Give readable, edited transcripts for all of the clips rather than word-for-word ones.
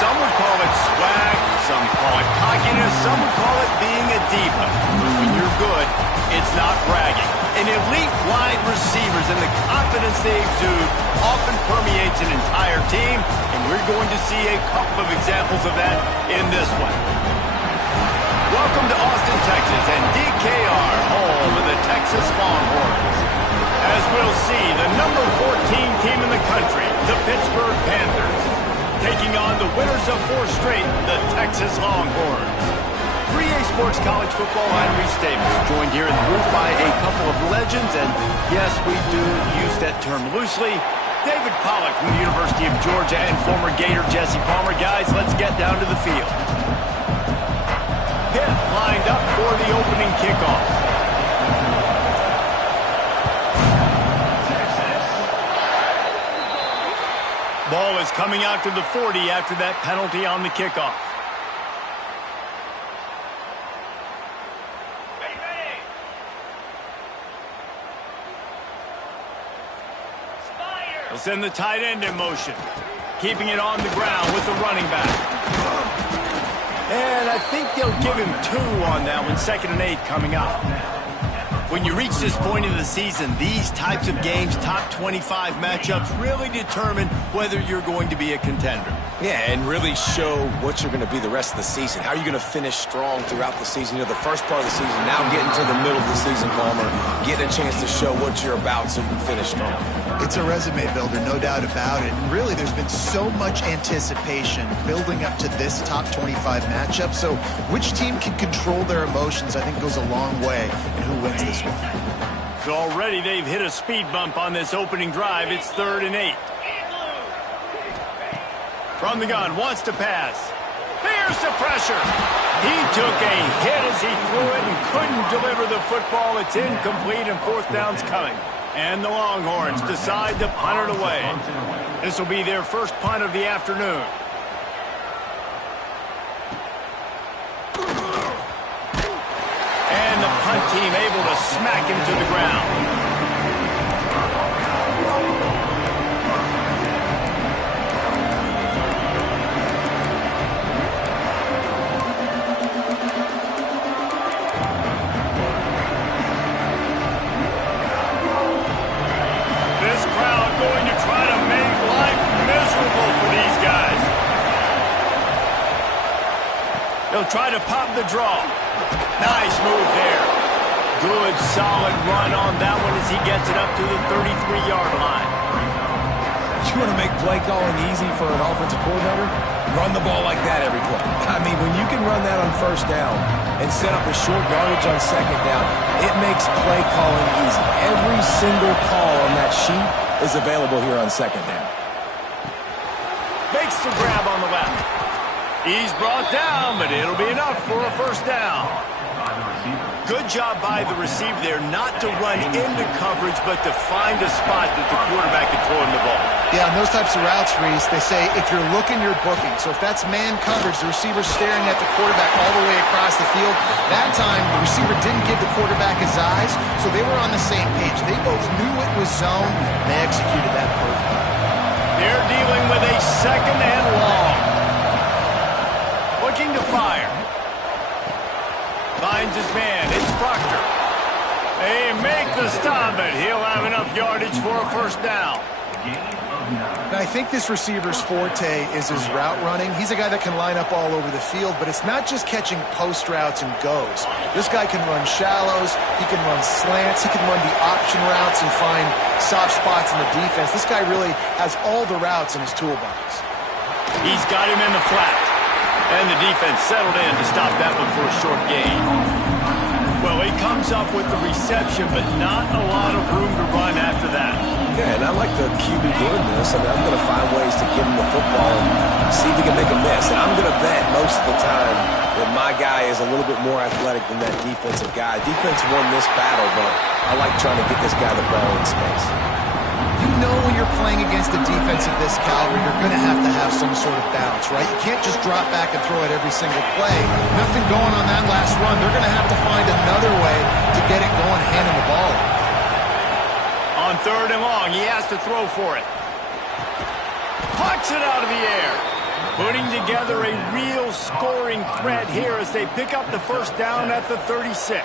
Some would call it swag, some call it cockiness, some would call it being a diva. But when you're good, it's not bragging. And elite wide receivers and the confidence they exude often permeates an entire team, and we're going to see a couple of examples of that in this one. Welcome to Austin, Texas, and DKR, home of the Texas Longhorns. As we'll see, the number 14 team in the country, the Pittsburgh Panthers, taking on the winners of 4 straight, the Texas Longhorns. 3A Sports College Football, I'm Reese Davis, joined here in the booth by a couple of legends, and yes, we do use that term loosely. David Pollack from the University of Georgia and former Gator Jesse Palmer. Guys, let's get down to the field. Pitt lined up for the opening kickoff. Ball is coming out to the 40 after that penalty on the kickoff. They'll send the tight end in motion, keeping it on the ground with the running back. And I think they'll give him 2 on that one, 2nd and 8 coming up. When you reach this point in the season, these types of games, top 25 matchups, really determine whether you're going to be a contender. Yeah, and really show what you're going to be the rest of the season. How are you going to finish strong throughout the season? You know, the first part of the season, now getting to the middle of the season, Palmer, getting a chance to show what you're about so you can finish strong. It's a resume builder, no doubt about it. And really, there's been so much anticipation building up to this top 25 matchup. So which team can control their emotions, I think, goes a long way in who wins this one. So already they've hit a speed bump on this opening drive. It's 3rd and 8. From the gun, wants to pass. There's the pressure. He took a hit as he threw it and couldn't deliver the football. It's incomplete and 4th down's coming. And the Longhorns decide to punt it away. This will be their first punt of the afternoon. And the punt team able to smack him to the ground. They'll try to pop the draw. Nice move there. Good, solid run on that one as he gets it up to the 33-yard line. You want to make play calling easy for an offensive coordinator? Run the ball like that every play. I mean, when you can run that on 1st down and set up a short yardage on 2nd down, it makes play calling easy. Every single call on that sheet is available here on 2nd down. Makes the grab on the left. He's brought down, but it'll be enough for a 1st down. Good job by the receiver there not to run into coverage, but to find a spot that the quarterback can throw him the ball. Yeah, on those types of routes, Reese, they say if you're looking, you're booking. So if that's man coverage, the receiver's staring at the quarterback all the way across the field. That time, the receiver didn't give the quarterback his eyes, so they were on the same page. They both knew it was zone, and they executed that perfectly. They're dealing with a 2nd and long. Looking to fire. Finds his man. It's Proctor. They make the stop, but he'll have enough yardage for a 1st down. And I think this receiver's forte is his route running. He's a guy that can line up all over the field, but it's not just catching post routes and goes. This guy can run shallows, he can run slants, he can run the option routes and find soft spots in the defense. This guy really has all the routes in his toolbox. He's got him in the flat. And the defense settled in to stop that one for a short gain. Well, he comes up with the reception, but not a lot of room to run after that. Yeah, and I like the QB doing this. I mean, I'm going to find ways to give him the football and see if he can make a miss. And I'm going to bet most of the time that my guy is a little bit more athletic than that defensive guy. Defense won this battle, but I like trying to get this guy the ball in space. You know when you're playing against a defense of this caliber, you're going to have some sort of balance, right? You can't just drop back and throw it every single play. Nothing going on that last run. They're going to have to find another way to get it going, handing the ball. On 3rd and long, he has to throw for it. Pucks it out of the air. Putting together a real scoring threat here as they pick up the first down at the 36.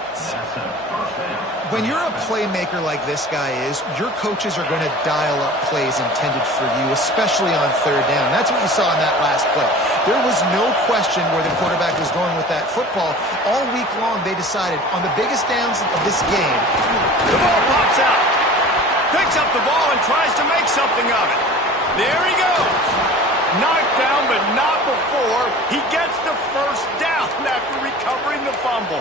When you're a playmaker like this guy is, your coaches are going to dial up plays intended for you, especially on third down. That's what you saw in that last play. There was no question where the quarterback was going with that football. All week long, they decided on the biggest downs of this game. The ball pops out. Picks up the ball and tries to make something of it. There he goes. Knocked down, but not before he gets the first down after recovering the fumble.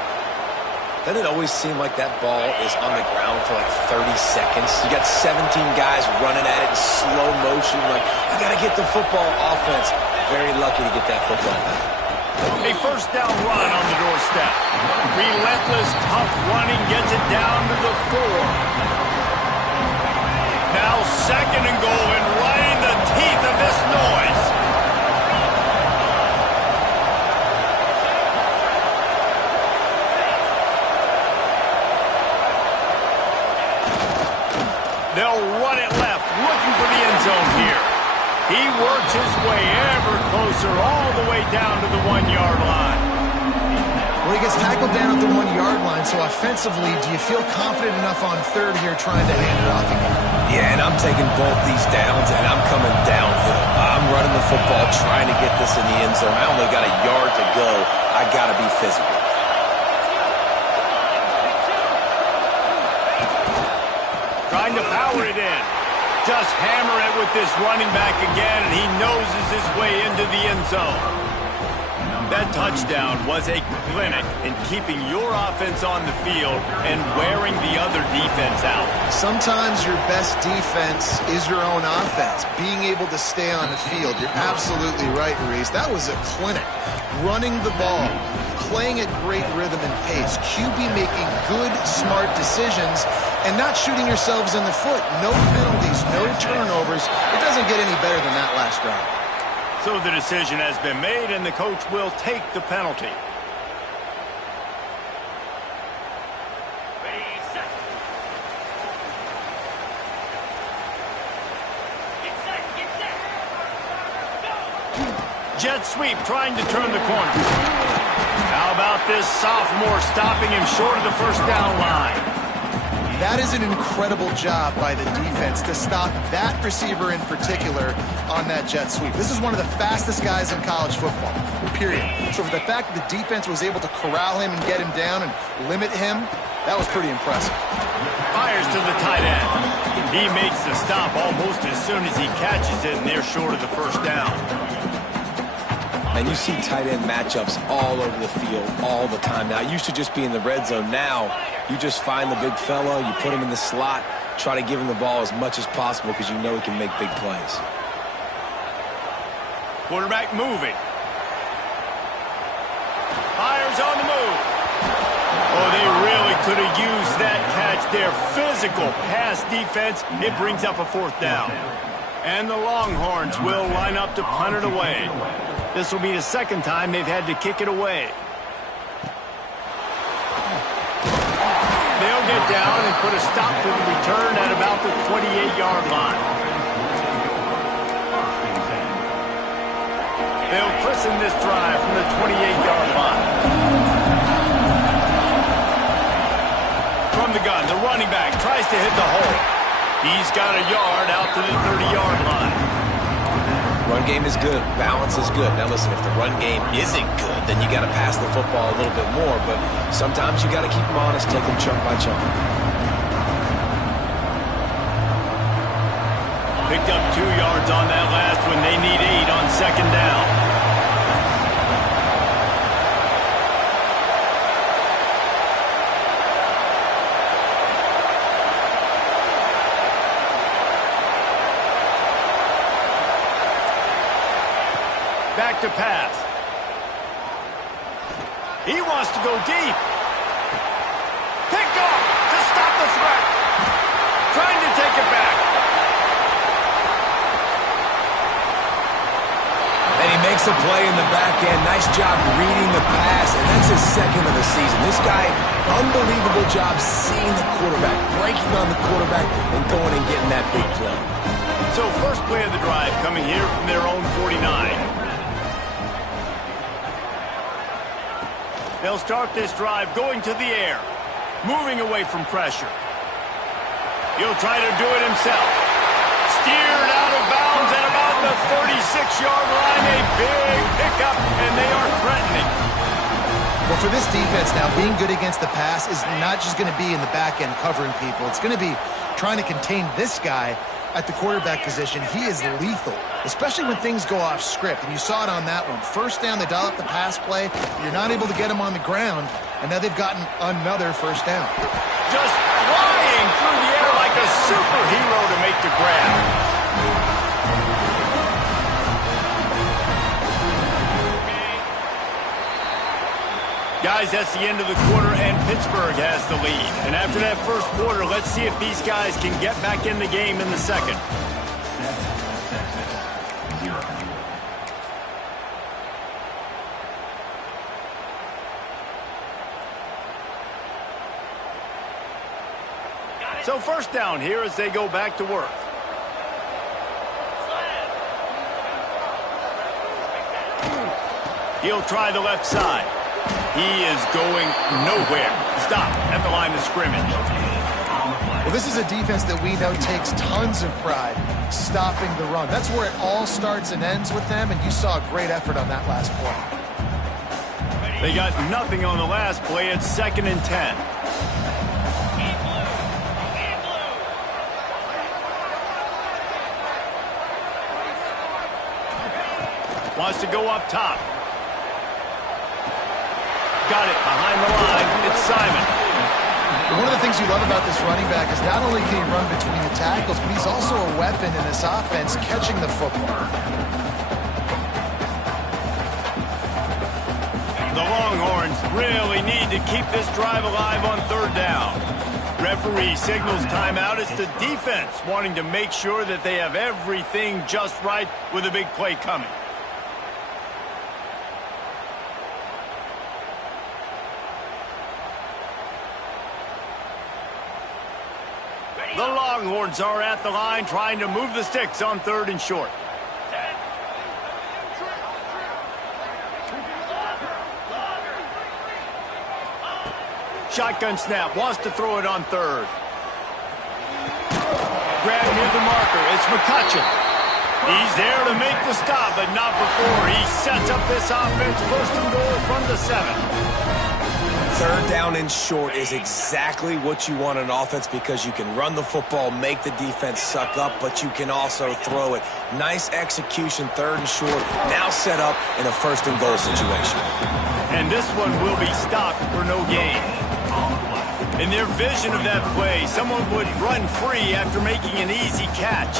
Doesn't it always seem like that ball is on the ground for like 30 seconds? You got 17 guys running at it in slow motion. Like, I got to get the football. Offense, very lucky to get that football back. A first down run on the doorstep. Relentless, tough running gets it down to the 4. Now second and goal and right in the teeth of this noise. They'll run it left, looking for the end zone here. He works his way ever closer all the way down to the 1-yard line. Well, he gets tackled down at the 1-yard line, so offensively, do you feel confident enough on third here trying to hand it off again? Yeah, and I'm taking both these downs, and I'm coming downhill. I'm running the football, trying to get this in the end zone. I only got a yard to go. I got to be physical. Trying to power it in. Just hammer it with this running back again, and he noses his way into the end zone. That touchdown was a clinic in keeping your offense on the field and wearing the other defense out. Sometimes your best defense is your own offense, being able to stay on the field. You're absolutely right, Reese. That was a clinic. Running the ball, playing at great rhythm and pace, QB making good, smart decisions, and not shooting yourselves in the foot. No penalties, no turnovers. It doesn't get any better than that last drive. So the decision has been made, and the coach will take the penalty. Jet sweep trying to turn the corner. How about this sophomore stopping him short of the first down line? That is an incredible job by the defense to stop that receiver in particular on that jet sweep. This is one of the fastest guys in college football, period. So for the fact that the defense was able to corral him and get him down and limit him, that was pretty impressive. Fires to the tight end. He makes the stop almost as soon as he catches it, and they're short of the first down. And you see tight end matchups all over the field all the time. Now, it used to just be in the red zone. Now, you just find the big fellow, you put him in the slot, try to give him the ball as much as possible because you know he can make big plays. Quarterback moving. Fires on the move. Oh, they really could have used that catch there. Physical pass defense. It brings up a fourth down. And the Longhorns will line up to punt it away. This will be the second time they've had to kick it away. They'll get down and put a stop to the return at about the 28-yard line. They'll christen this drive from the 28-yard line. From the gun, the running back tries to hit the hole. He's got a yard out to the 30-yard line. Run game is good. Balance is good. Now, listen, if the run game isn't good, then you got to pass the football a little bit more. But sometimes you got to keep them honest, take them chunk by chunk. Picked up 2 yards on that last one. They need 8 on second down. Back to pass. He wants to go deep. Picked off to stop the threat. Trying to take it back. And he makes a play in the back end. Nice job reading the pass, and that's his second of the season. This guy, unbelievable job seeing the quarterback, breaking on the quarterback, and going and getting that big play. So first play of the drive coming here from their own 49. They'll start this drive going to the air, moving away from pressure. He'll try to do it himself. Steered out of bounds at about the 36-yard line. A big pickup, and they are threatening. Well, for this defense now, being good against the pass is not just going to be in the back end covering people. It's going to be trying to contain this guy at the quarterback position. He is lethal, especially when things go off script. And you saw it on that one. First down, they dial up the pass play. You're not able to get him on the ground, and now they've gotten another first down. Just flying through the air like a superhero to make the grab. Guys, that's the end of the quarter, and Pittsburgh has the lead. And after that first quarter, let's see if these guys can get back in the game in the second. So first down here as they go back to work. He'll try the left side. He is going nowhere. Stop at the line of scrimmage. Well, this is a defense that we know takes tons of pride stopping the run. That's where it all starts and ends with them, and you saw a great effort on that last play. They got nothing on the last play. It's 2nd and 10. Wants to go up top. Got it behind the line. It's Simon. One of the things you love about this running back is not only can he run between the tackles, but he's also a weapon in this offense catching the football. The Longhorns really need to keep this drive alive on 3rd down. Referee signals timeout. It's the defense wanting to make sure that they have everything just right with a big play coming. The Longhorns are at the line trying to move the sticks on 3rd and short. Shotgun snap, wants to throw it on 3rd. Grab near the marker, it's McCutcheon. He's there to make the stop, but not before he sets up this offense. 1st and goal from the 7. 3rd down and short is exactly what you want in offense because you can run the football, make the defense suck up, but you can also throw it. Nice execution, 3rd and short, now set up in a 1st and goal situation. And this one will be stopped for no gain. In their vision of that play, someone would run free after making an easy catch.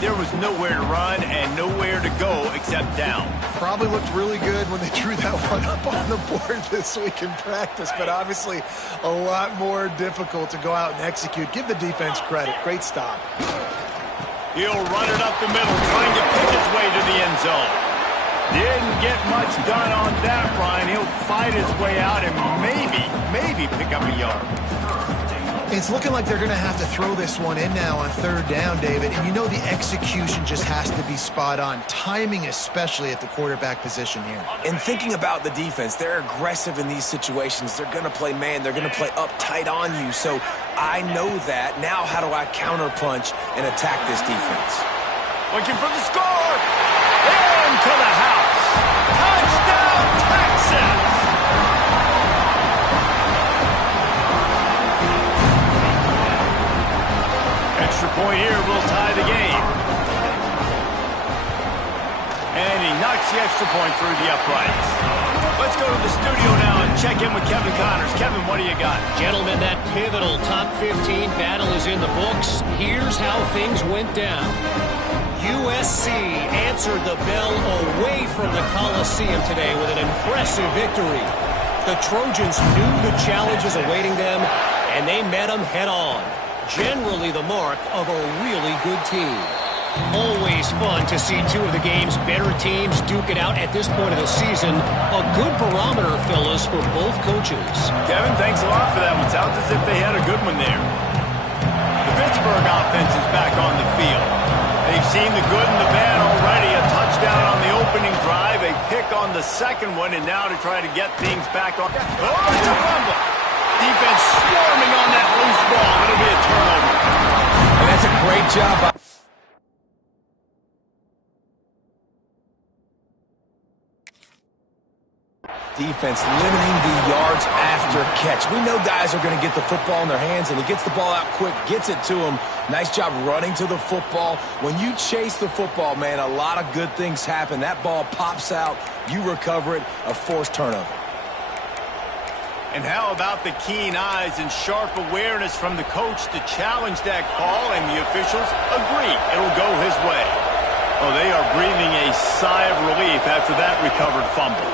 There was nowhere to run and nowhere to go except down. Probably looked really good when they drew that one up on the board this week in practice, but obviously a lot more difficult to go out and execute. Give the defense credit. Great stop. He'll run it up the middle, trying to pick his way to the end zone. Didn't get much done on that run. He'll fight his way out and maybe pick up a yard. It's looking like they're going to have to throw this one in now on 3rd down, David. And you know the execution just has to be spot on. Timing especially at the quarterback position here. And thinking about the defense, they're aggressive in these situations. They're going to play man. They're going to play up tight on you. So I know that. Now how do I counterpunch and attack this defense? Looking for the score. Into the house. Touchdown, Texas. Extra point here will tie the game. And he knocks the extra point through the uprights. Let's go to the studio now and check in with Kevin Connors. Kevin, what do you got? Gentlemen, that pivotal top 15 battle is in the books. Here's how things went down. USC answered the bell away from the Coliseum today with an impressive victory. The Trojans knew the challenges awaiting them, and they met them head-on. Generally the mark of a really good team. Always fun to see two of the game's better teams duke it out at this point of the season. A good barometer, fellas, for both coaches. Kevin, thanks a lot for that one. Sounds as if they had a good one there. The Pittsburgh offense is back on the field. They've seen the good and the bad already. A touchdown touchdown on the opening drive, a pick on the second one, and now to try to get things back on. Oh, it's a fumble. Defense swarming on that loose ball. It'll be a turnover. And that's a great job by defense, limiting the yards after catch. We know guys are going to get the football in their hands, and he gets the ball out quick, gets it to him. Nice job running to the football. When you chase the football, man, a lot of good things happen. That ball pops out, you recover it, a forced turnover. And how about the keen eyes and sharp awareness from the coach to challenge that call, and the officials agree it'll go his way. Oh, they are breathing a sigh of relief after that recovered fumble.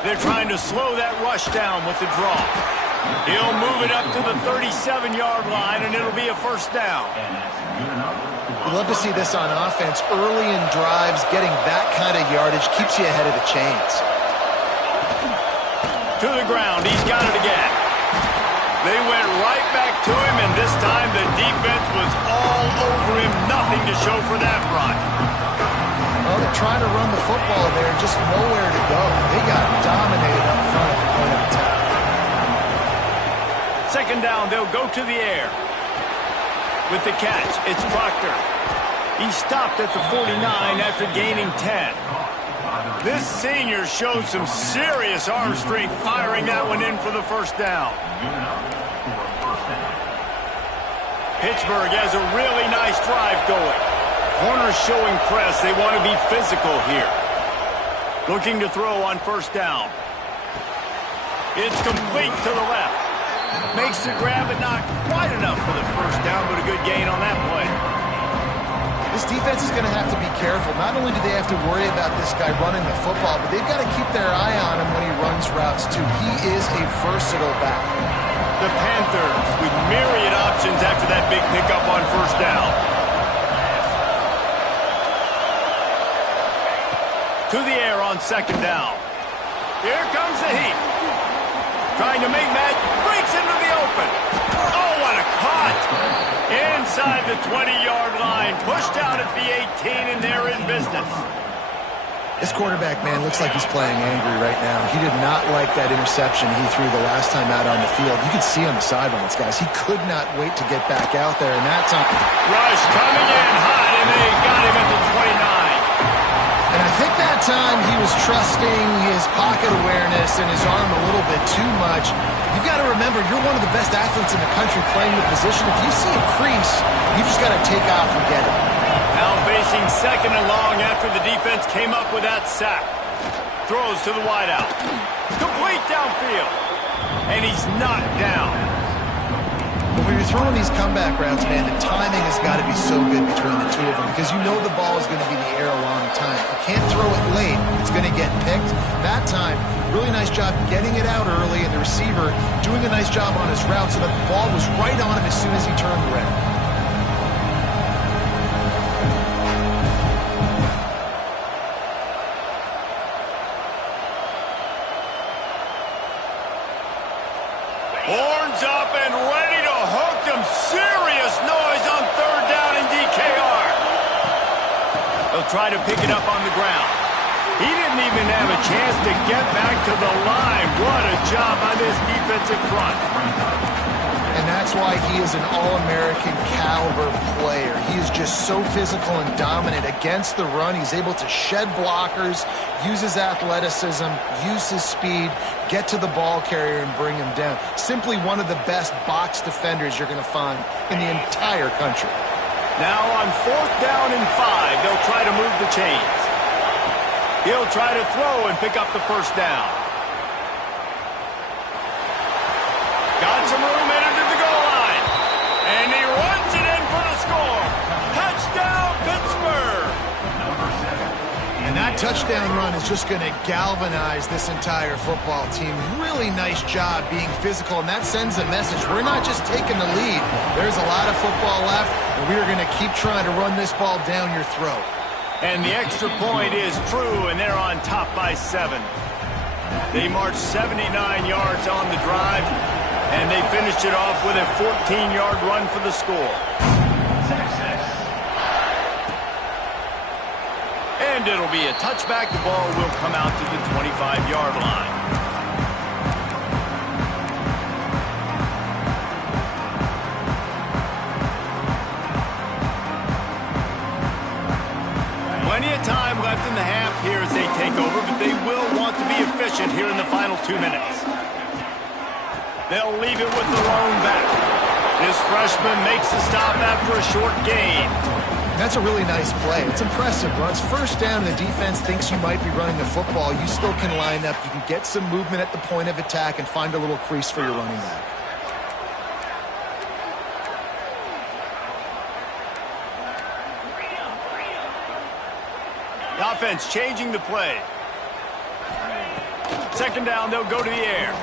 They're trying to slow that rush down with the draw. He'll move it up to the 37-yard line, and it'll be a first down. We love to see this on offense. Early in drives, getting that kind of yardage keeps you ahead of the chains. To the ground. He's got it again. They went right back to him, and this time the defense was all over him. Nothing to show for that run. Well, they're trying to run the football there, just nowhere to go. They got dominated up front at the point of attack. Second down, they'll go to the air. With the catch, it's Proctor. He stopped at the 49 after gaining 10. This senior showed some serious arm strength firing that one in for the first down. Pittsburgh has a really nice drive going. Corners showing press. They want to be physical here. Looking to throw on first down. It's complete to the left. Makes the grab, but not quite enough for the first down, but a good gain on that play. This defense is going to have to be careful. Not only do they have to worry about this guy running the football, but they've got to keep their eye on him when he runs routes, too. He is a versatile back. The Panthers with myriad options after that big pickup on first down. To the air on second down. Here comes the heat. Trying to make Matt, breaks into the open. Oh, what a cut. Inside the 20-yard line. Pushed out at the 18, and they're in business. This quarterback, man, looks like he's playing angry right now. He did not like that interception he threw the last time out on the field. You could see on the sidelines, guys. He could not wait to get back out there, and that time... Rush coming in hot, and they got him at the 29. And I think that time he was trusting his pocket awareness and his arm a little bit too much. You've got to remember, you're one of the best athletes in the country playing the position. If you see a crease, you've just got to take off and get it. Now facing second and long after the defense came up with that sack. Throws to the wideout. Complete downfield. And he's knocked down. But when you're throwing these comeback routes, man, the timing has got to be so good between the two of them because you know the ball is going to be in the air a long time. You can't throw it late. It's going to get picked. That time, really nice job getting it out early, and the receiver doing a nice job on his route so that the ball was right on him as soon as he turned around. Horns up and ready to hook them. Serious noise on third down in DKR. They'll try to pick it up on the ground. He didn't even have a chance to get back to the line. What a job by this defensive front. And that's why he is an All-American caliber player. He is just so physical and dominant against the run. He's able to shed blockers, use his athleticism, use his speed, get to the ball carrier and bring him down. Simply one of the best box defenders you're going to find in the entire country. Now on fourth down and 5, they'll try to move the chains. He'll try to throw and pick up the first down. Got some room headed to the goal line. And he runs it in for the score. Touchdown, Pittsburgh. And that touchdown run is just going to galvanize this entire football team. Really nice job being physical, and that sends a message. We're not just taking the lead. There's a lot of football left, and we're going to keep trying to run this ball down your throat. And the extra point is true, and they're on top by 7. They marched 79 yards on the drive, and they finished it off with a 14-yard run for the score. And And it'll be a touchback. The ball will come out to the 25-yard line. Plenty of time left in the half here as they take over, but they will want to be efficient here in the final 2 minutes. They'll leave it with the lone back. This freshman makes the stop after a short gain. That's a really nice play. It's impressive. When it's first down and the defense thinks you might be running the football, you still can line up. You can get some movement at the point of attack and find a little crease for your running back. The offense changing the play. Second down, they'll go to the air.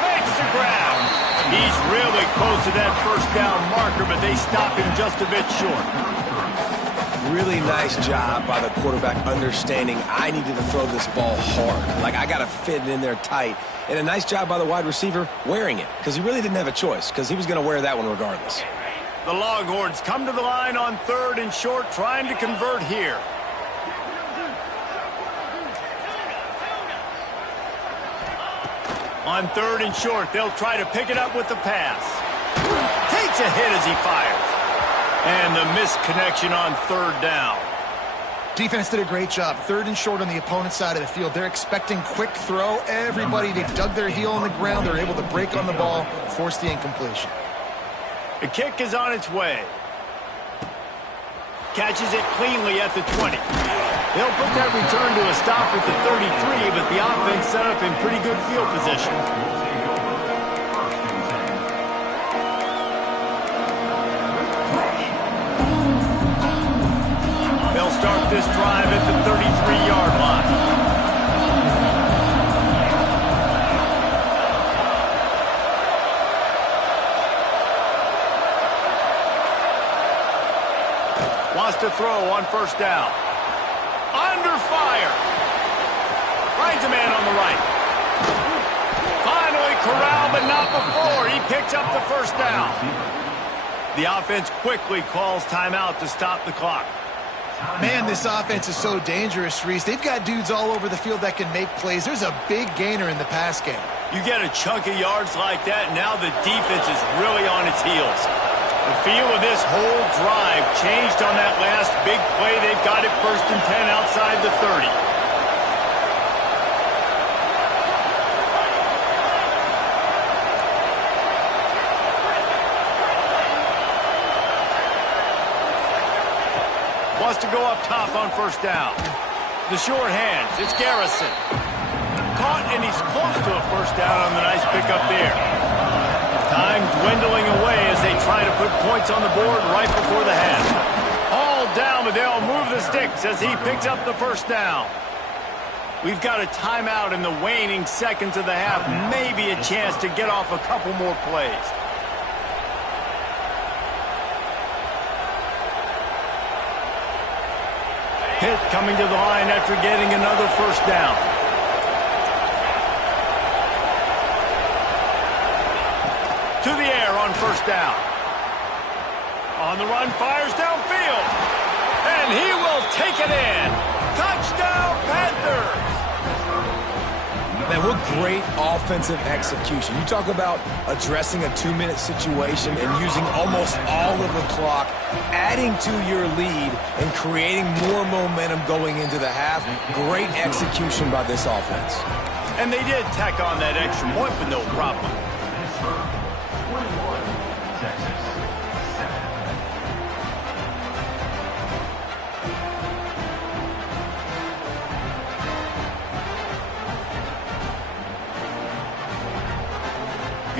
Makes the grab. He's really close to that first down marker, but they stop him just a bit short. Really nice job by the quarterback understanding I needed to throw this ball hard. Like, I got to fit it in there tight. And a nice job by the wide receiver wearing it, because he really didn't have a choice, because he was going to wear that one regardless. The Longhorns come to the line on 3rd and short, trying to convert here. On 3rd and short, they'll try to pick it up with the pass. Takes a hit as he fires. And the missed connection on 3rd down. Defense did a great job. 3rd and short on the opponent's side of the field. They're expecting quick throw. Everybody, they dug their heel on the ground. They're able to break on the ball, force the incompletion. The kick is on its way. Catches it cleanly at the 20. They'll put that return to a stop at the 33, but the offense set up in pretty good field position. They'll start this drive at the 33-yard line. Wants to throw on 1st down. Under fire. Finds a man on the right. Finally corralled, but not before. He picks up the 1st down. The offense quickly calls timeout to stop the clock. Man, this offense is so dangerous, Reese. They've got dudes all over the field that can make plays. There's a big gainer in the pass game. You get a chunk of yards like that, now the defense is really on its heels. The feel of this whole drive changed on that last big play. They've got it 1st and 10 outside the 30. Wants to go up top on 1st down. The short hands, it's Garrison. Caught, and he's close to a 1st down on the nice pickup there. Time dwindling away as they try to put points on the board right before the half. All down, but they'll move the sticks as he picks up the 1st down. We've got a timeout in the waning seconds of the half. Maybe a chance to get off a couple more plays. Pitt coming to the line after getting another 1st down. To the air on 1st down. On the run, fires downfield. And he will take it in. Touchdown, Panthers! Man, what great offensive execution. You talk about addressing a 2-minute situation and using almost all of the clock, adding to your lead and creating more momentum going into the half. Great execution by this offense. And they did tack on that extra point with no problem.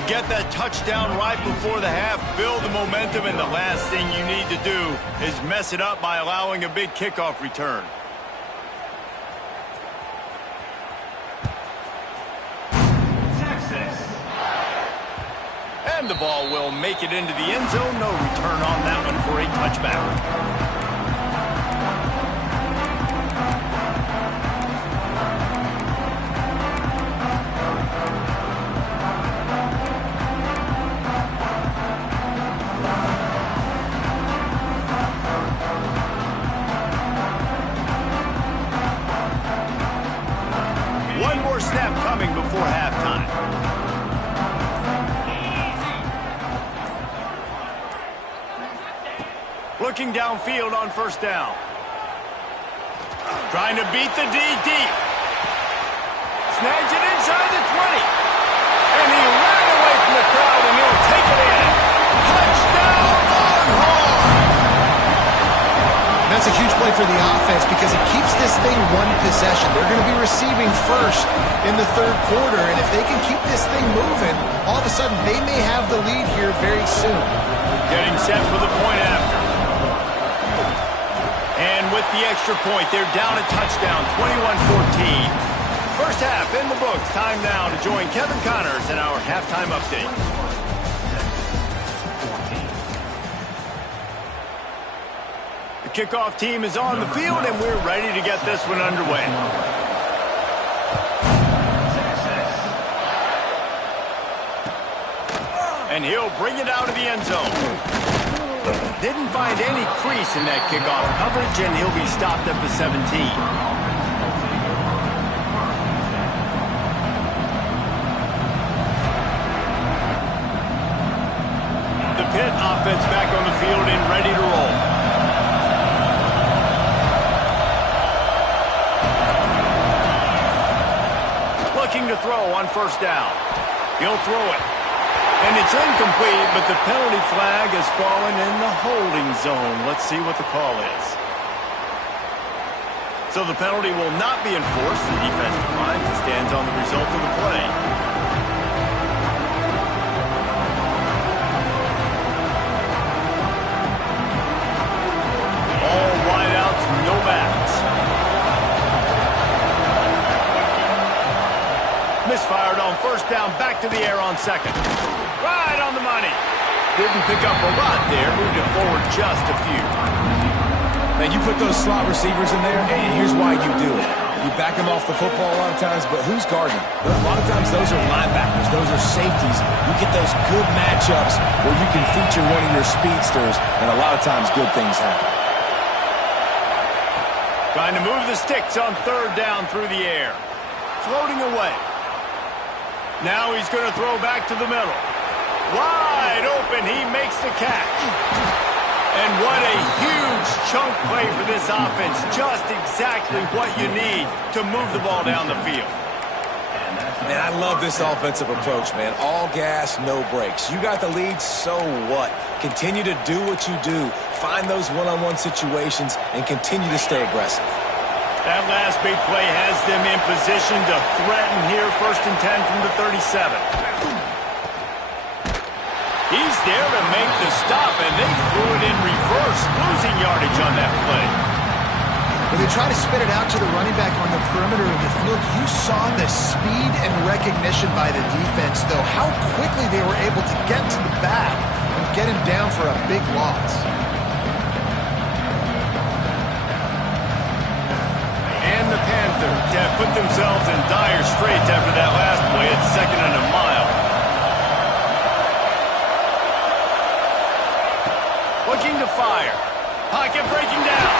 Get that touchdown right before the half, build the momentum, and the last thing you need to do is mess it up by allowing a big kickoff return. Texas. And the ball will make it into the end zone. No return on that one for a touchback. Looking downfield on first down. Trying to beat the D deep. Snags it inside the 20. And he ran away from the crowd, and he'll take it in. Touchdown, Longhorns! That's a huge play for the offense because it keeps this thing one possession. They're going to be receiving first in the third quarter, and if they can keep this thing moving, all of a sudden they may have the lead here very soon. Getting set for the point after. And with the extra point, they're down a touchdown, 21-14. First half in the books. Time now to join Kevin Connors in our halftime update. The kickoff team is on the field, and we're ready to get this one underway. And he'll bring it out of the end zone. Didn't find any crease in that kickoff coverage, and he'll be stopped at the 17. Pitt offense back on the field and ready to roll. Looking to throw on first down. He'll throw it. And it's incomplete, but the penalty flag has fallen in the holding zone. Let's see what the call is. So the penalty will not be enforced. The defense declines and stands on the result of the play. No backs. Misfired on first down, back to the air on second. Right on the money. Didn't pick up a lot there, moved it forward just a few. Man, you put those slot receivers in there, and here's why you do it. You back them off the football a lot of times, but who's guarding? A lot of times those are linebackers, those are safeties. You get those good matchups where you can feature one of your speedsters, and a lot of times good things happen. Trying to move the sticks on third down through the air. Floating away. Now he's going to throw back to the middle. Wide open, he makes the catch. And what a huge chunk play for this offense. Just exactly what you need to move the ball down the field. Man, I love this offensive approach, man. All gas, no brakes. You got the lead, so what? Continue to do what you do. Find those one-on-one situations and continue to stay aggressive. That last big play has them in position to threaten here. 1st and 10 from the 37. He's there to make the stop, and they threw it in reverse, losing yardage on that play. When they try to spit it out to the running back on the perimeter of the field, you saw the speed and recognition by the defense, though, how quickly they were able to get to the back and get him down for a big loss. And the Panthers have put themselves in dire straits after that last play. It's 2nd and a mile. Looking to fire. Pocket breaking down.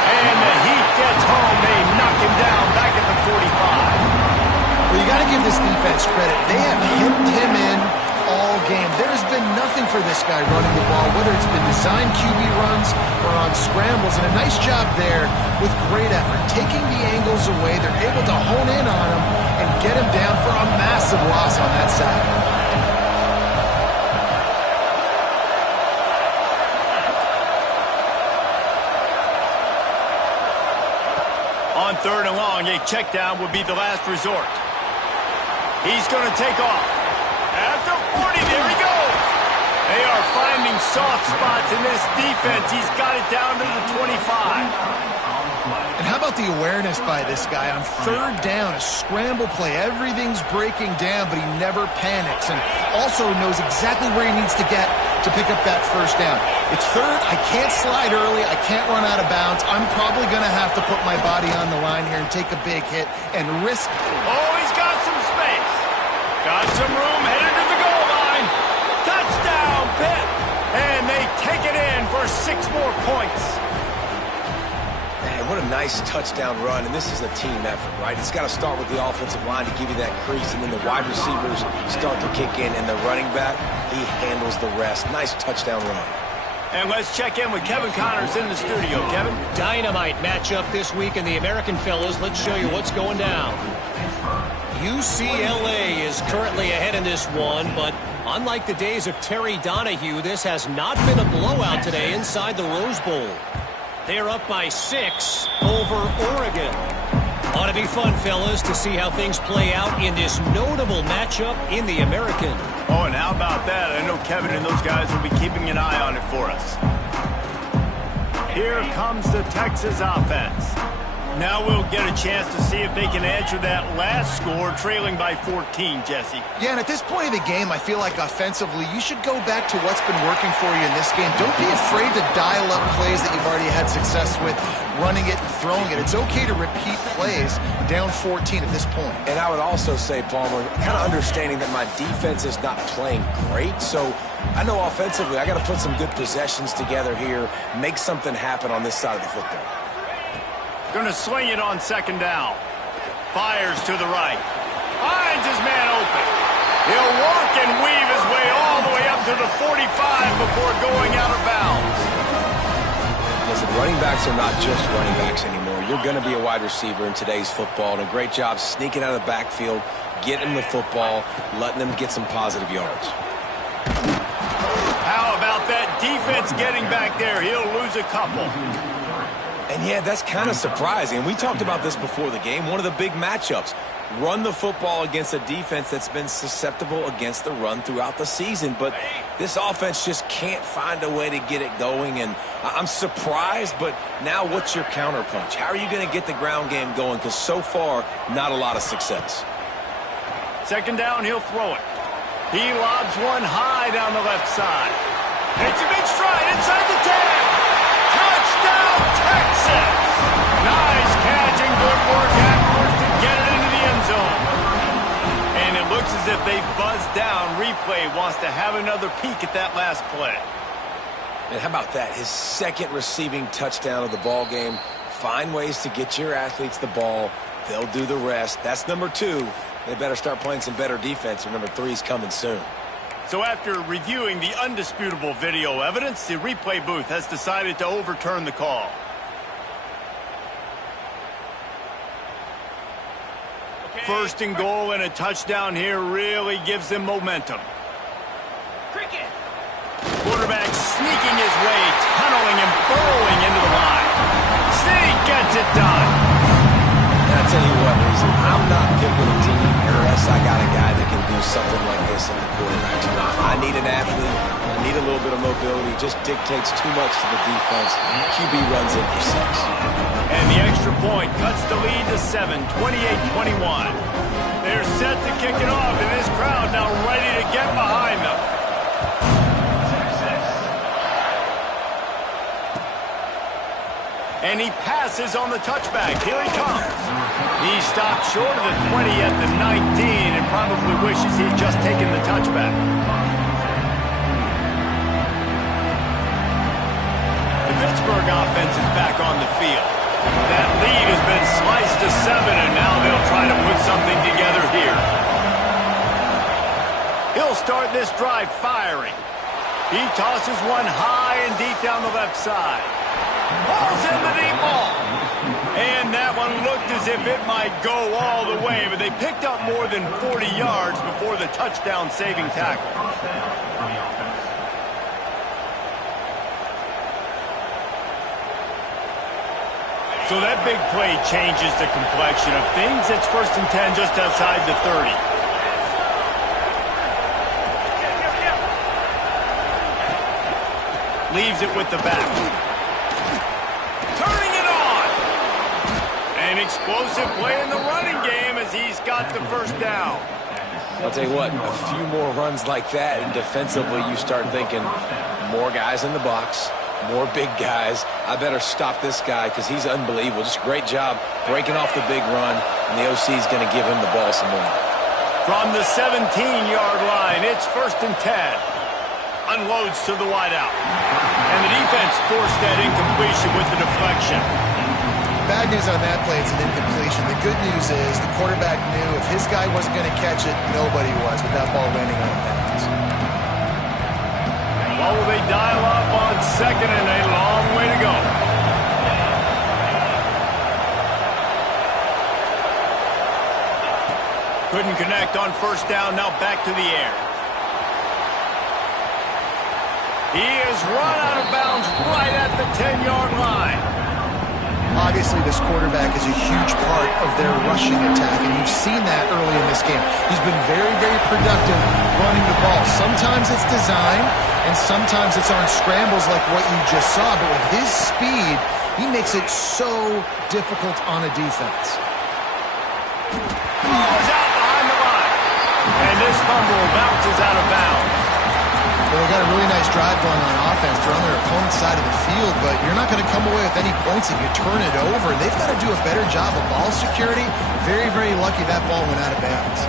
And the Heat gets home. They knock him down back at the 45. Well, you got to give this defense credit. They have hemmed him in all game. There's been nothing for this guy running the ball, whether it's been designed QB runs or on scrambles. And a nice job there with great effort. Taking the angles away, they're able to hone in on him and get him down for a massive loss on that side. On 3rd and long, a check down would be the last resort. He's going to take off. At the 40, there he goes. They are finding soft spots in this defense. He's got it down to the 25. And how about the awareness by this guy on 3rd down, a scramble play. Everything's breaking down, but he never panics and also knows exactly where he needs to get to pick up that 1st down. It's 3rd. I can't slide early. I can't run out of bounds. I'm probably going to have to put my body on the line here and take a big hit and risk. Oh, he's got some space. Got some room headed to the goal line. Touchdown, Pitt. And they take it in for 6 more points. Man, what a nice touchdown run, and this is a team effort, right? It's got to start with the offensive line to give you that crease, and then the wide receivers start to kick in, and the running back, he handles the rest. Nice touchdown run. And let's check in with Kevin Connors in the studio. Kevin? Dynamite matchup this week in the American, fellas. Let's show you what's going down. UCLA is currently ahead in this one, but unlike the days of Terry Donahue, this has not been a blowout today inside the Rose Bowl. They're up by 6 over Oregon. Ought to be fun, fellas, to see how things play out in this notable matchup in the American. Oh, and how about that? I know Kevin and those guys will be keeping an eye on it for us. Here comes the Texas offense. Now we'll get a chance to see if they can answer that last score, trailing by 14, Jesse. Yeah, and at this point of the game, I feel like offensively, you should go back to what's been working for you in this game. Don't be afraid to dial up plays that you've already had success with, running it and throwing it. It's okay to repeat plays down 14 at this point. And I would also say, Palmer, kind of understanding that my defense is not playing great, so I know offensively I got to put some good possessions together here, make something happen on this side of the football. Going to swing it on second down. Fires to the right. Finds his man open. He'll work and weave his way all the way up to the 45 before going out of bounds. Listen, running backs are not just running backs anymore. You're going to be a wide receiver in today's football, and a great job sneaking out of the backfield, getting the football, letting them get some positive yards. How about that defense getting back there? He'll lose a couple. And yeah, that's kind of surprising. We talked about this before the game. One of the big matchups. Run the football against a defense that's been susceptible against the run throughout the season. But this offense just can't find a way to get it going. And I'm surprised, but now what's your counterpunch? How are you going to get the ground game going? Because so far, not a lot of success. Second down, he'll throw it. He lobs one high down the left side. It's a big stride inside the 10. Touchdown, Texas! Nice catch and good work afterwards to get it into the end zone. And it looks as if they've buzzed down. Replay wants to have another peek at that last play. And how about that? His second receiving touchdown of the ball game. Find ways to get your athletes the ball. They'll do the rest. That's number 2. They better start playing some better defense, or number 3 is coming soon. So after reviewing the undisputable video evidence, the replay booth has decided to overturn the call. Okay. First and goal and a touchdown here really gives them momentum. Cricket. Quarterback sneaking his way, tunneling and burrowing into the line. Sneak gets it done. And I tell you what, Reason, I'm not picking a team unless I got a guy that can do something like this in the quarterback spot. I need an athlete. I need a little bit of mobility. Just dictates too much to the defense. QB runs in for 6. And the extra point cuts the lead to 7, 28-21. They're set to kick it off, and this crowd now ready to get behind them. And he passes on the touchback. Here he comes. He stopped short of the 20 at the 19 and probably wishes he had just taken the touchback. The Pittsburgh offense is back on the field. That lead has been sliced to 7, and now they'll try to put something together here. He'll start this drive firing. He tosses one high and deep down the left side. Balls in the deep ball. And that one looked as if it might go all the way, but they picked up more than 40 yards before the touchdown-saving tackle. So that big play changes the complexion of things. It's 1st and 10 just outside the 30. Leaves it with the back. Turning it on. An explosive play in the running game as he's got the first down. I'll tell you what, a few more runs like that, and defensively you start thinking more guys in the box, more big guys. I better stop this guy because he's unbelievable. Just a great job breaking off the big run, and the OC is going to give him the ball some more. From the 17-yard line, it's 1st and 10. Unloads to the wideout. And the defense forced that incompletion with the deflection. Bad news on that play, it's an incompletion. The good news is the quarterback knew if his guy wasn't going to catch it, nobody was with that ball landing on the pass. What will they dial up on second and a long way to go? Couldn't connect on first down, now back to the air. He is run out of bounds right at the 10-yard line. Obviously, this quarterback is a huge part of their rushing attack, and you've seen that early in this game. He's been very, very productive running the ball. Sometimes it's design, and sometimes it's on scrambles like what you just saw. But with his speed, he makes it so difficult on a defense. Ball is out behind the line, and this fumble bounces out of bounds. Well, they got a really nice drive going on offense. They're on their opponent's side of the field, but you're not going to come away with any points if you turn it over. They've got to do a better job of ball security. Very, very lucky that ball went out of bounds.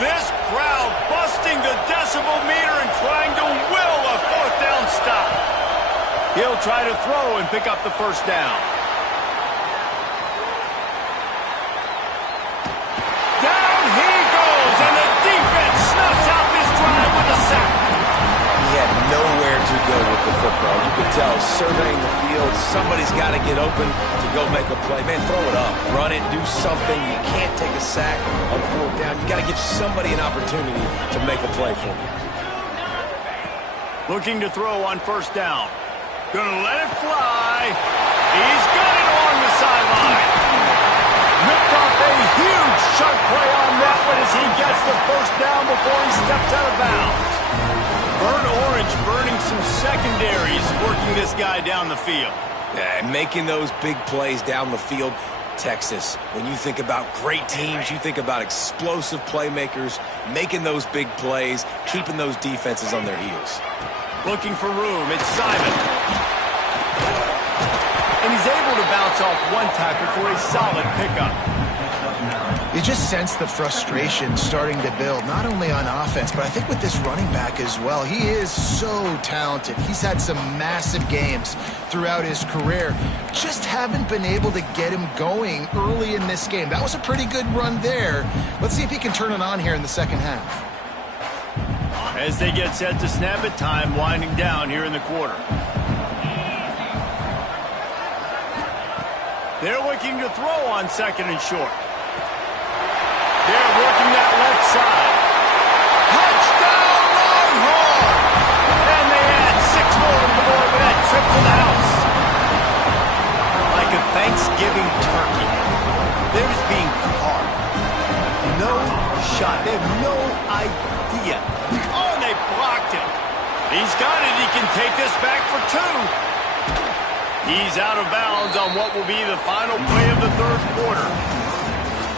This crowd busting the decibel meter and trying to will a fourth down stop. He'll try to throw and pick up the first down. Down he goes, and the defense snuffs out this drive with a sack. He had nowhere to go with the football. You could tell, surveying the field, somebody's got to get open to go make a play. Man, throw it up. Run it, do something. You can't take a sack on fourth down. You got to give somebody an opportunity to make a play for you. Looking to throw on first down. Gonna let it fly. He's got it along the sideline. Ripped off a huge sharp play on that one as he gets the first down before he steps out of bounds. Burnt orange burning some secondaries, working this guy down the field. Yeah, making those big plays down the field. Texas, when you think about great teams, you think about explosive playmakers, making those big plays, keeping those defenses on their heels. Looking for room, it's Simon. And he's able to bounce off one tackle for a solid pickup. You just sense the frustration starting to build, not only on offense, but I think with this running back as well. He is so talented. He's had some massive games throughout his career. Just haven't been able to get him going early in this game. That was a pretty good run there. Let's see if he can turn it on here in the second half. As they get set to snap it, time winding down here in the quarter. They're looking to throw on second and short. They're working that left side. Touchdown, Longhorn! And they add 6 more to the board with that trip to the house. Like a Thanksgiving turkey. They're just being carved. No shot. They have no idea. Oh, and they blocked it. He's got it. He can take this back for 2. He's out of bounds on what will be the final play of the third quarter.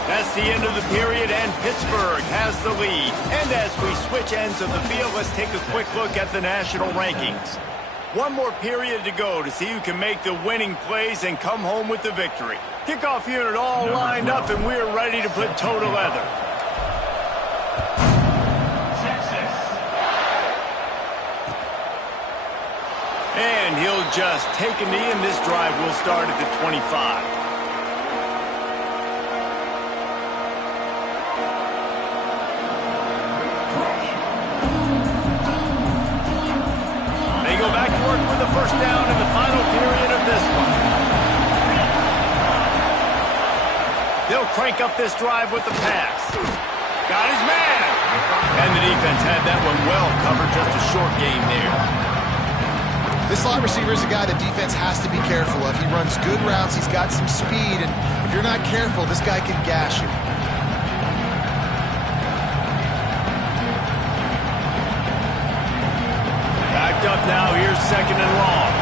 That's the end of the period, and Pittsburgh has the lead. And as we switch ends of the field, let's take a quick look at the national rankings. One more period to go to see who can make the winning plays and come home with the victory. Kickoff unit all lined up, and we're ready to put toe to leather. And he'll just take a knee, and this drive will start at the 25. They go back to work with the first down in the final period of this one. They'll crank up this drive with the pass. Got his man. And the defense had that one well covered, just a short game there. This slot receiver is a guy the defense has to be careful of. He runs good routes. He's got some speed, and if you're not careful, this guy can gash you. Backed up now. Here's second and long.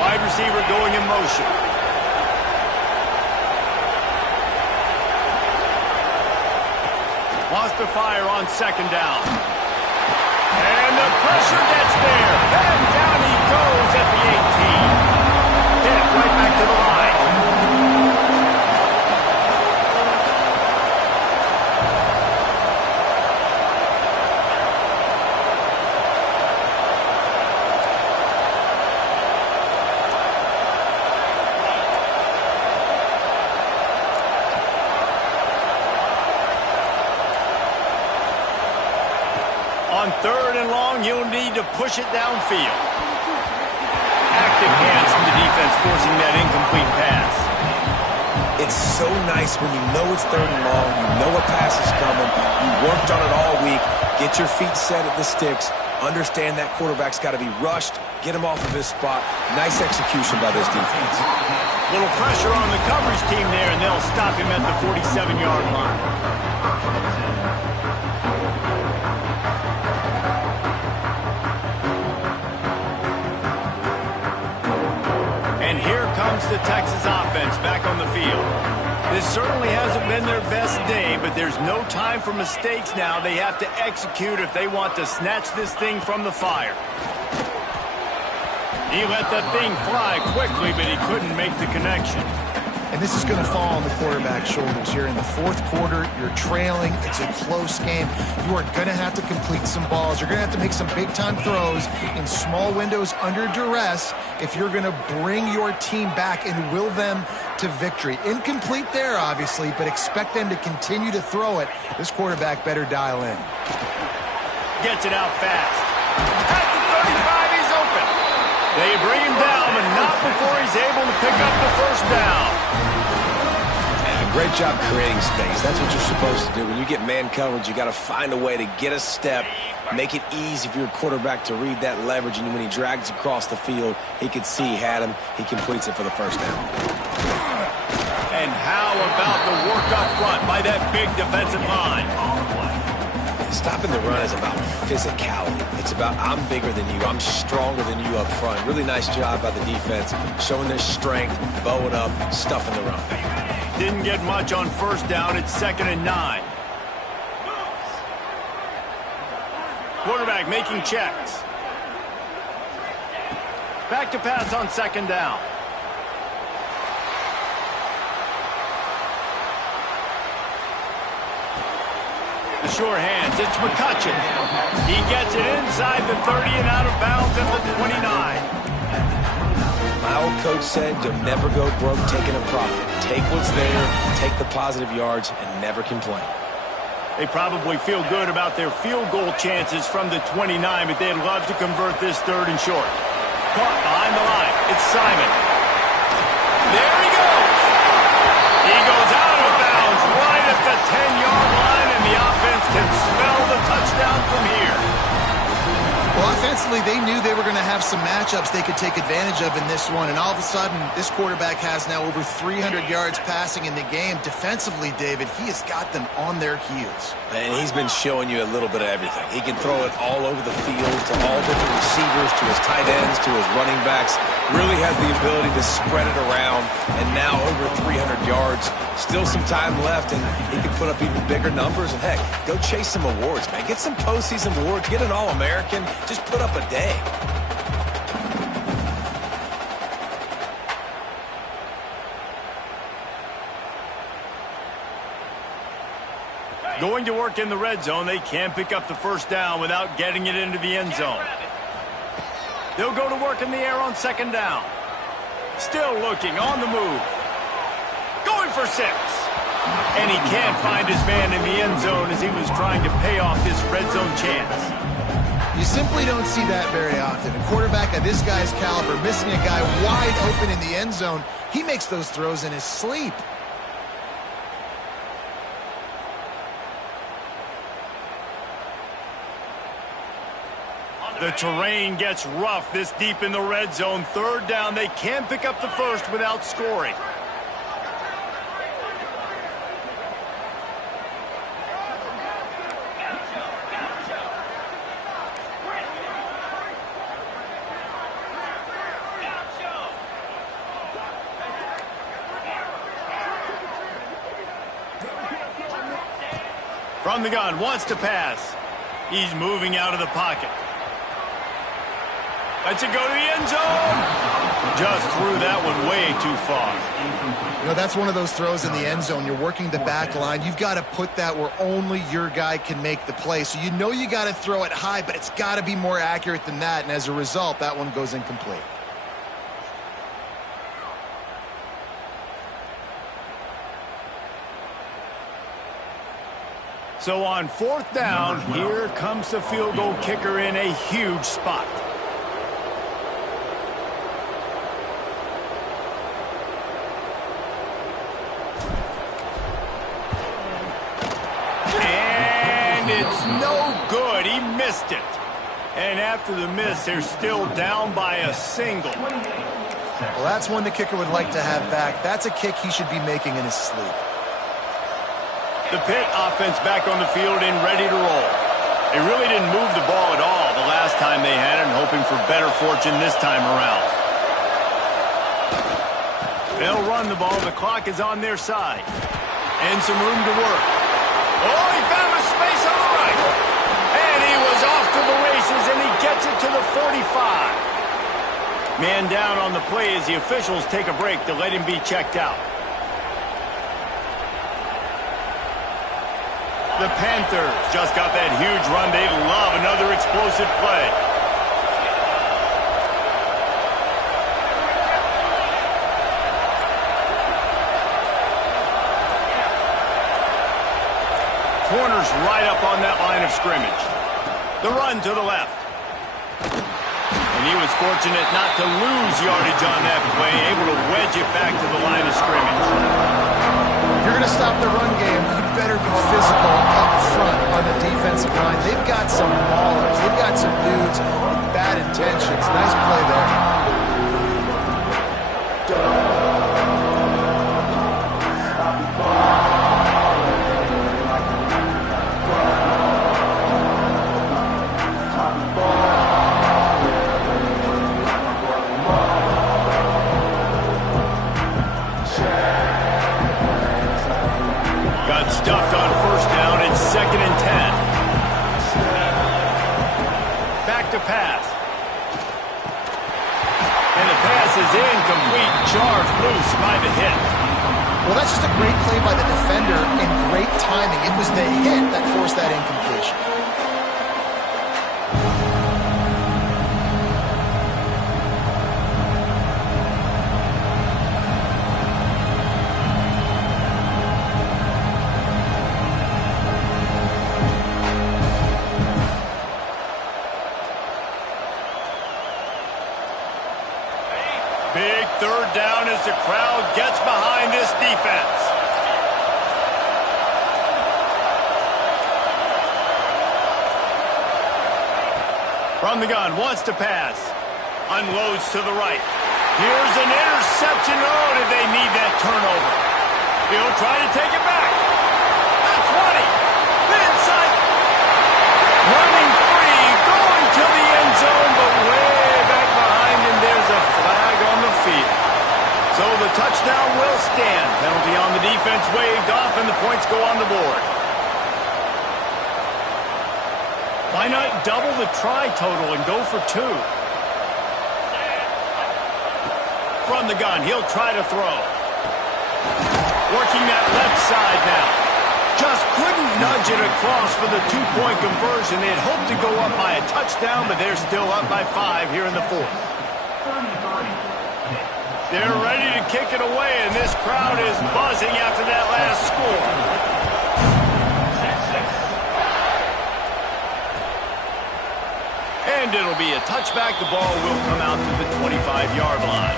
Wide receiver going in motion. Wants to fire on second down. And the pressure gets there. And down he goes at the 18. Hit right back to the line. 3rd and long, you'll need to push it downfield. Active hands from the defense forcing that incomplete pass. It's so nice when you know it's 3rd and long, you know a pass is coming, you worked on it all week, get your feet set at the sticks, understand that quarterback's got to be rushed, get him off of his spot. Nice execution by this defense. Little pressure on the coverage team there, and they'll stop him at the 47-yard line. And here comes the Texas offense back on the field. This certainly hasn't been their best day, but there's no time for mistakes now. They have to execute if they want to snatch this thing from the fire. He let that thing fly quickly, but he couldn't make the connection. And this is going to fall on the quarterback's shoulders. You're in the 4th quarter. You're trailing. It's a close game. You are going to have to complete some balls. You're going to have to make some big-time throws in small windows under duress if you're going to bring your team back and will them to victory. Incomplete there, obviously, but expect them to continue to throw it. This quarterback better dial in. Gets it out fast. At the 35, he's open. They bring him down, but not before he's able to pick up the 1st down. Great job creating space. That's what you're supposed to do. When you get man coverage, you got to find a way to get a step, make it easy for your quarterback to read that leverage, and when he drags across the field, he could see he had him. He completes it for the 1st down. And how about the work up front by that big defensive line? Stopping the run is about physicality. It's about I'm bigger than you. I'm stronger than you up front. Really nice job by the defense, showing their strength, bowing up, stuffing the run. Didn't get much on 1st down. It's 2nd and 9. Quarterback making checks. Back to pass on 2nd down. The sure hands. It's McCutcheon. He gets it inside the 30 and out of bounds at the 29. My old coach said you'll never go broke taking a profit. Take what's there, take the positive yards, and never complain. They probably feel good about their field goal chances from the 29, but they'd love to convert this 3rd and short. Caught behind the line. It's Simon. There he goes. He goes out of bounds right at the 10-yard line, and the offense can smell the touchdown from here. Well, offensively, they knew they were going to have some matchups they could take advantage of in this one, and all of a sudden, this quarterback has now over 300 yards passing in the game. Defensively, David, he has got them on their heels. And he's been showing you a little bit of everything. He can throw it all over the field to all different receivers, to his tight ends, to his running backs. Really has the ability to spread it around, and now over 300 yards. Still some time left, and he can put up even bigger numbers. And, heck, go chase some awards, man. Get some postseason awards. Get an All-American. Just put up a day. Going to work in the red zone. They can't pick up the 1st down without getting it into the end zone. They'll go to work in the air on 2nd down. Still looking on the move. Going for 6. And he can't find his man in the end zone as he was trying to pay off this red zone chance. You simply don't see that very often. A quarterback of this guy's caliber missing a guy wide open in the end zone. He makes those throws in his sleep. The terrain gets rough this deep in the red zone. 3rd down. They can't pick up the 1st without scoring. From the gun, wants to pass. He's moving out of the pocket. Lets it go to the end zone. Just threw that one way too far. You know, that's one of those throws in the end zone. You're working the back line. You've got to put that where only your guy can make the play. So you know you got to throw it high, but it's got to be more accurate than that. And as a result, that one goes incomplete. So on 4th down, here comes the field goal kicker in a huge spot. And it's no good. He missed it. And after the miss, they're still down by a single. Well, that's one the kicker would like to have back. That's a kick he should be making in his sleep. The Pitt offense back on the field and ready to roll. They really didn't move the ball at all the last time they had it, and hoping for better fortune this time around. They'll run the ball. The clock is on their side. And some room to work. Oh, he found a space on the right. And he was off to the races, and he gets it to the 45. Man down on the play as the officials take a break to let him be checked out. The Panthers just got that huge run. They love another explosive play. Corners right up on that line of scrimmage. The run to the left. And he was fortunate not to lose yardage on that play, able to wedge it back to the line of scrimmage. If you're going to stop the run game, you better be physical up front on the defensive line. They've got some maulers. They've got some dudes with bad intentions. Nice play there. Stuffed on 1st down. It's 2nd and 10. Back to pass. And the pass is incomplete. Charged loose by the hit. Well, that's just a great play by the defender and great timing. It was the hit that forced that incompletion. Big 3rd down as the crowd gets behind this defense. From the gun, wants to pass. Unloads to the right. Here's an interception. Oh, did they need that turnover? He'll try to take it back. At 20. Inside. Running free. Going to the end zone, but way back behind him. There's a flag on the field. So the touchdown will stand. Penalty on the defense waved off, and the points go on the board. Why not double the try total and go for 2? From the gun, he'll try to throw. Working that left side now. Just couldn't nudge it across for the 2-point conversion. They had hoped to go up by a touchdown, but they're still up by 5 here in the 4th. They're ready to kick it away, and this crowd is buzzing after that last score. And it'll be a touchback. The ball will come out to the 25-yard line.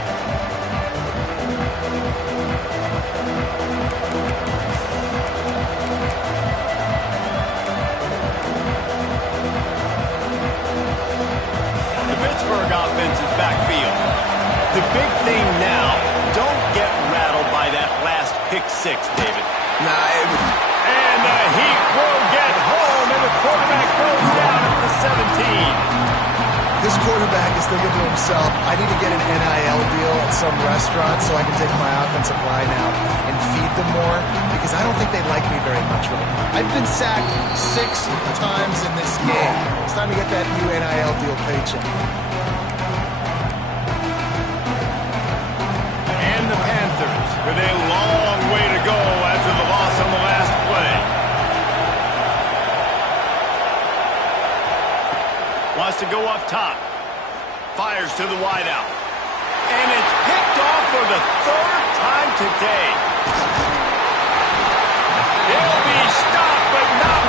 The Pittsburgh offense is backfield. The big thing now, don't get rattled by that last pick 6, David. And the Heat will get home, and the quarterback goes down at the 17. This quarterback is thinking to himself, I need to get an NIL deal at some restaurant so I can take my offensive line out and feed them more, because I don't think they like me very much right now. I've been sacked 6 times in this game. It's time to get that new NIL deal paycheck. And the Panthers with a long way to go after the loss on the last play. Wants to go up top. Fires to the wideout. And it's picked off for the 3rd time today. He'll be stopped, but not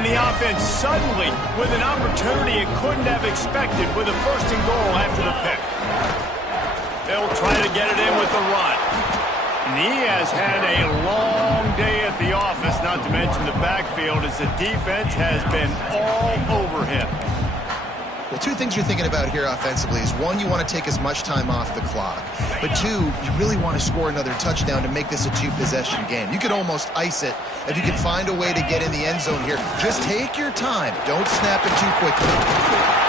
And the offense suddenly with an opportunity it couldn't have expected with a 1st and goal after the pick. They'll try to get it in with the run. And he has had a long day at the office, not to mention the backfield, as the defense has been all over him. Well, 2 things you're thinking about here offensively is, 1, you want to take as much time off the clock. But 2, you really want to score another touchdown to make this a 2-possession game. You could almost ice it if you can find a way to get in the end zone here. Just take your time. Don't snap it too quickly.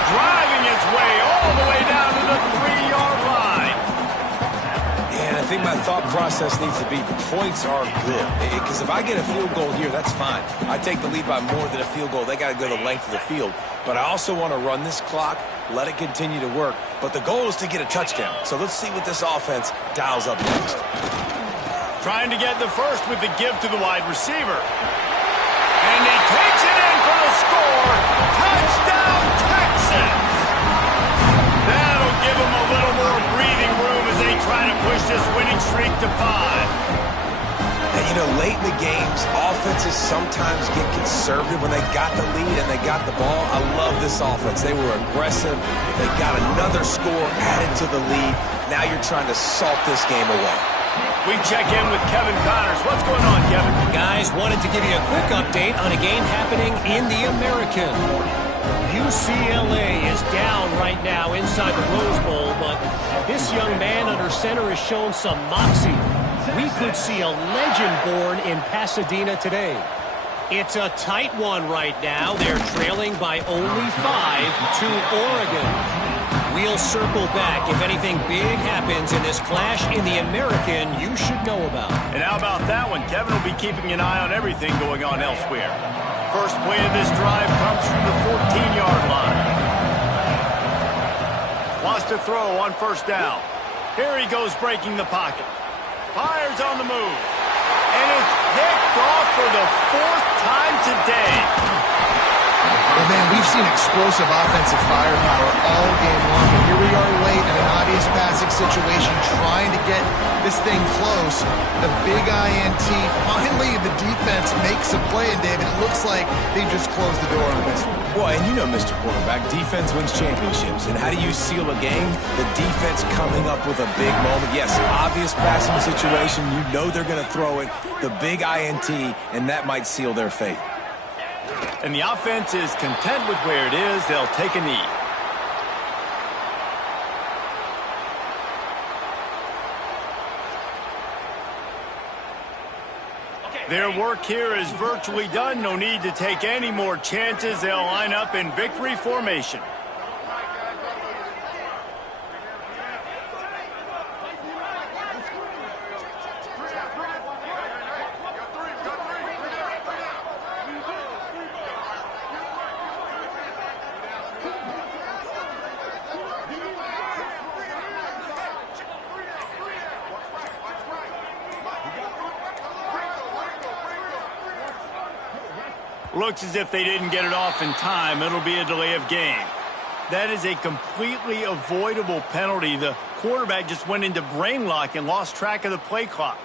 Driving its way all the way down to the 3-yard line. And I think my thought process needs to be points are good. Because if I get a field goal here, that's fine. I take the lead by more than a field goal. They got to go the length of the field. But I also want to run this clock, let it continue to work. But the goal is to get a touchdown. So let's see what this offense dials up next. Trying to get the first with the give to the wide receiver. And he takes it in for the score. Touchdown, Texans! That'll give them a little more breathing room as they try to push this winning streak to 5. And, you know, late in the games, offenses sometimes get conservative when they got the lead and they got the ball. I love this offense. They were aggressive. They got another score added to the lead. Now you're trying to salt this game away. We check in with Kevin Connors. What's going on, Kevin? Guys, wanted to give you a quick update on a game happening in the American. UCLA is down right now inside the Rose Bowl, but this young man under center has shown some moxie. We could see a legend born in Pasadena today. It's a tight one right now. They're trailing by only 5 to Oregon. We'll circle back. If anything big happens in this clash in the American, you should know about. And how about that one? Kevin will be keeping an eye on everything going on elsewhere. First play of this drive comes from the 14-yard line. Wants to throw on 1st down. Here he goes breaking the pocket. Fires on the move. And it's picked off for the 4th time today. Well, man, we've seen explosive offensive firepower all game long. And here we are late in an obvious passing situation trying to get this thing close. The big INT. Finally, the defense makes a play. And, David, it looks like they just closed the door on this one. Well, and you know, Mr. Quarterback, defense wins championships. And how do you seal a game? The defense coming up with a big moment. Yes, obvious passing situation. You know they're going to throw it. The big INT, and that might seal their fate. And the offense is content with where it is. They'll take a knee. Their work here is virtually done. No need to take any more chances. They'll line up in victory formation. Looks as if they didn't get it off in time. It'll be a delay of game. That is a completely avoidable penalty. The quarterback just went into brain lock and lost track of the play clock.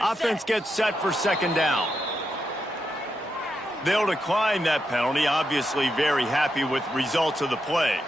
Offense gets set for 2nd down. They'll decline that penalty, obviously very happy with results of the play.